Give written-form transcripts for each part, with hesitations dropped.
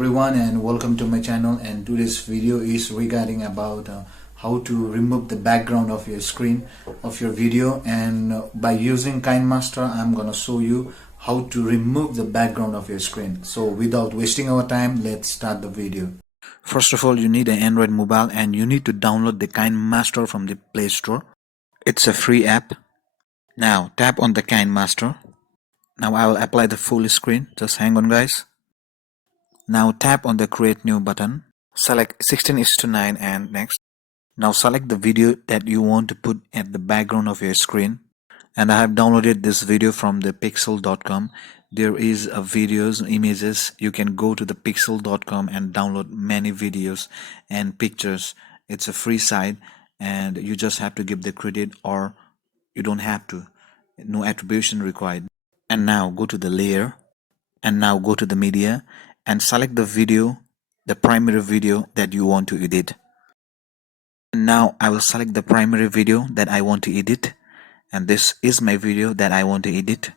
everyone, and welcome to my channel. And today's video is regarding about how to remove the background of your screen of your video. And by using Kinemaster, I'm gonna show you how to remove the background of your screen. So without wasting our time, let's start the video. First of all, you need an Android mobile and you need to download the Kinemaster from the Play Store. It's a free app. Now tap on the Kinemaster. Now I will apply the full screen. Just hang on, guys. Now tap on the create new button. Select 16:9 and next. Now select the video that you want to put at the background of your screen. And I have downloaded this video from the pixel.com. There is a videos, images. You can go to the pixel.com and download many videos and pictures. It's a free site and you just have to give the credit, or you don't have to. No attribution required. And now go to the layer and now go to the media and select the video, the primary video that you want to edit. And now I will select the primary video that I want to edit, and this is my video that I want to edit.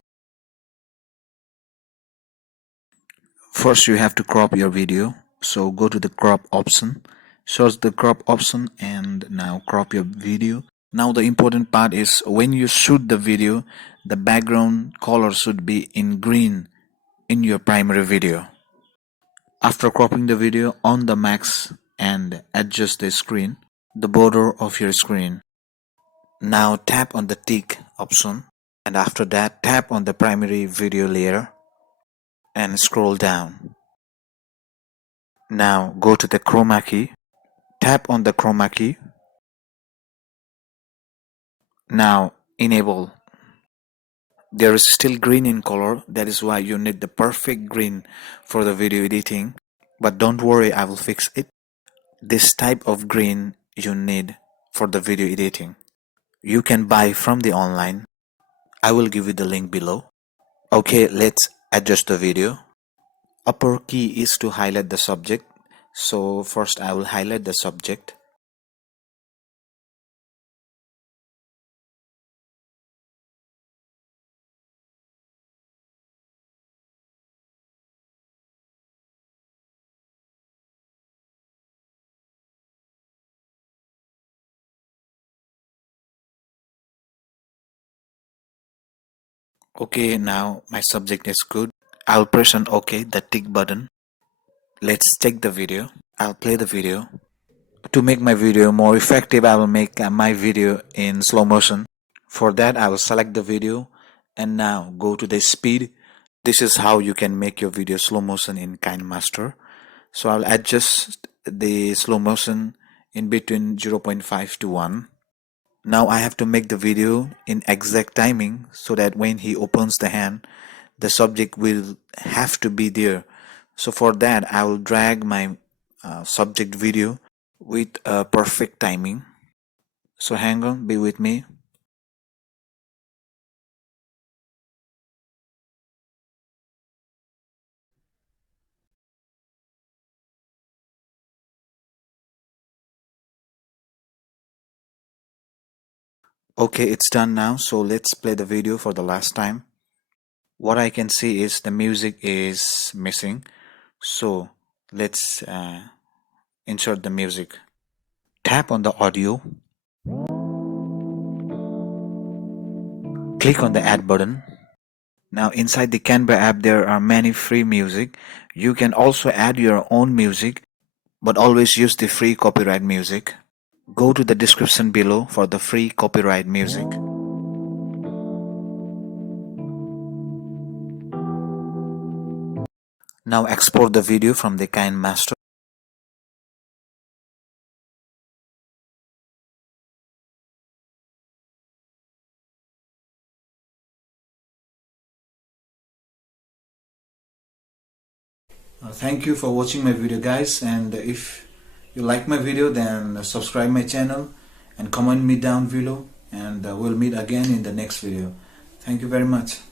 First you have to crop your video, so go to the crop option, search the crop option and now crop your video. Now the important part is when you shoot the video, the background color should be in green in your primary video. After cropping the video, on the max and adjust the screen, the border of your screen. Now tap on the tick option and after that tap on the primary video layer and scroll down. Now go to the chroma key, tap on the chroma key. Now enable. There is still green in color, that is why you need the perfect green for the video editing, but don't worry, I will fix it. This type of green you need for the video editing. You can buy from the online. I will give you the link below. Okay, let's adjust the video. Upper key is to highlight the subject. So first I will highlight the subject. Okay, now my subject is good. I'll press on OK, the tick button. Let's check the video. I'll play the video. To make my video more effective, I will make my video in slow motion. For that, I will select the video and now go to the speed. This is how you can make your video slow motion in Kinemaster. So I'll adjust the slow motion in between 0.5 to 1. Now I have to make the video in exact timing so that when he opens the hand, the subject will have to be there. So for that, I will drag my subject video with a perfect timing. So hang on, be with me. Okay, it's done now, so let's play the video for the last time. What I can see is the music is missing, so let's insert the music. Tap on the audio, click on the add button. Now inside the Canva app there are many free music. You can also add your own music, but always use the free copyright music. Go to the description below for the free copyright music. Now export the video from the Kinemaster. Thank you for watching my video, guys, and if you like my video, then subscribe my channel and comment me down below, and we'll meet again in the next video. Thank you very much.